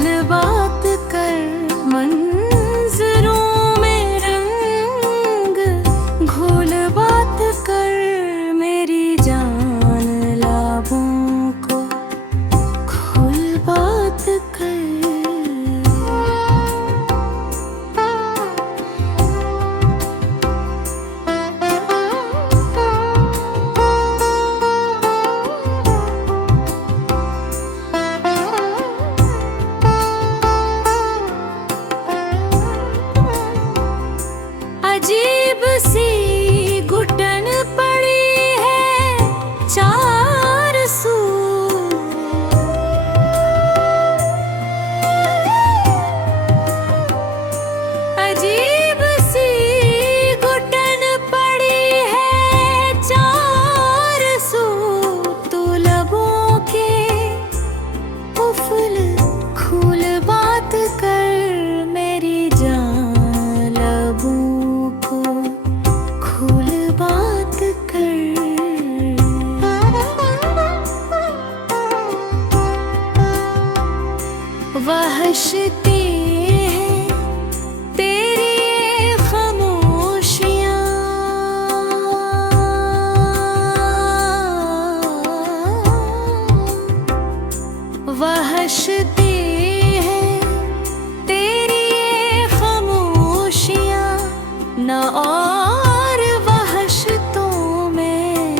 खुल बात कर मंजरों में रंग, घोल बात कर मेरी जान लाबों को, खुल बात कर। अजीब सी घुटन पड़ी है चार सू, अजीब सी घुटन पड़ी है चार सू, तो लबों के उफल खुल बात कर मेरी जान लबों को, खुल बात कर। वहशती है तेरी ये खामोशियाँ, वहशती है तेरी ये खामोशियाँ, न और वहशतों में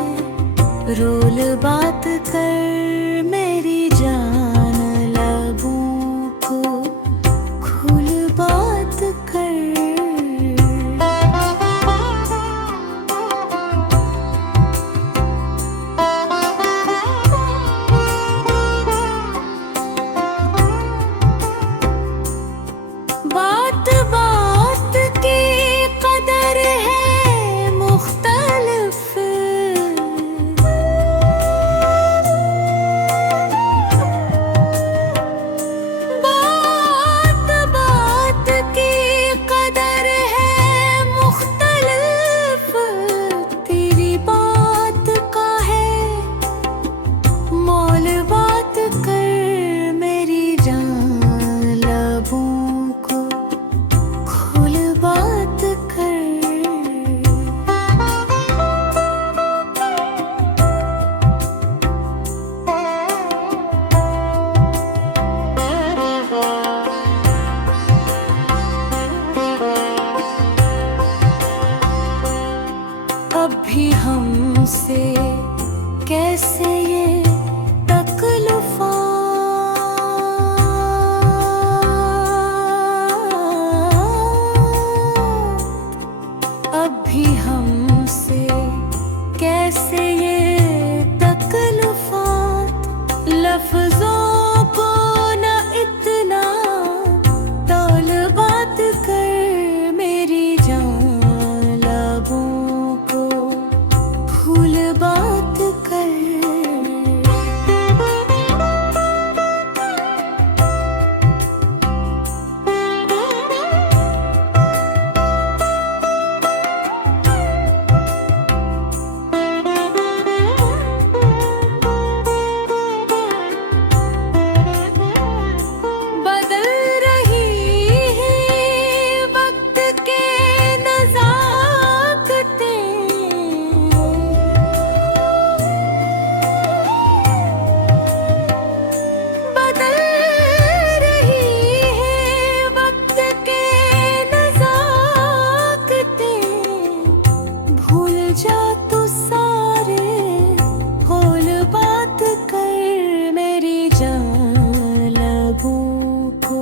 रोल बात कर मेरी जान लबों को, खुल बात कर। बात बात की कदर है मुख्तलिफ, बात बात की कदर है मुख्तलिफ, तेरी बात का है मोल बात कर मेरी जान लबों को, खुल बात कर। अब भी हमसे कैसे ये तकल्लुफ़ात, अब भी हमसे कैसे ये तकल्लुफ़ात, लफ्ज़ों को न इतना तौल बात कर मेरी जान लबों को, खुल बात कर। बदल रही है वक्त के नज़ाकतें, बदल रही है वक्त के नज़ाकतें, भूल जा तू सारे खोल बात कर मेरी जान लबों को,